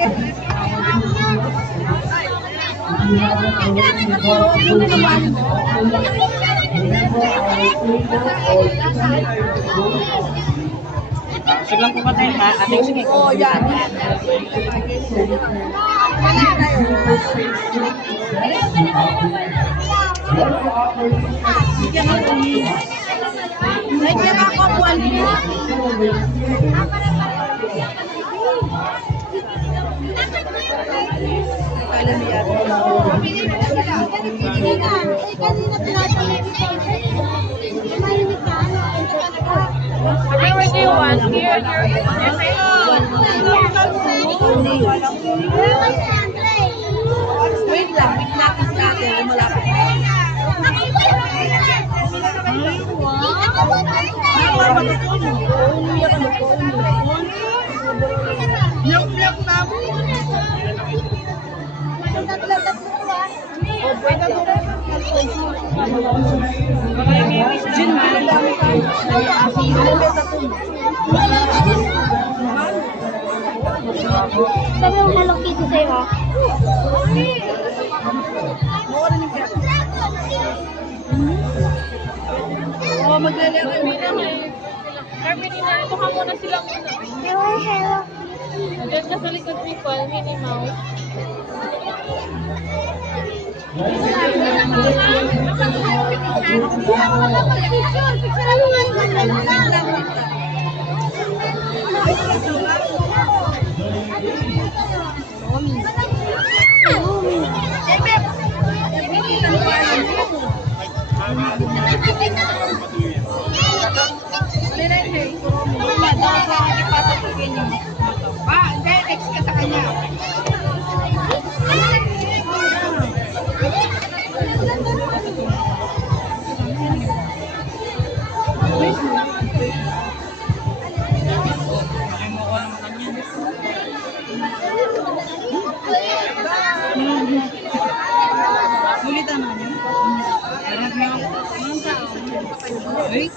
Sige lang po ba tayo, ha? Ating sige. Oo, yan. May kira ako, buwan din. What do you want? Here, Wait lang, bitnakis natin. Malapit na. Yak-yak namin. Sabi mo Hello Kitty sa'yo, ha? Oo, maglalaro kami naman. Carmen, ito ka muna sila muna. Hello, hello. Diyan ka sa likod ni Paul, Minnie Mouse. Hindi, text ka sa kanya. Ulitan na niya. Wait.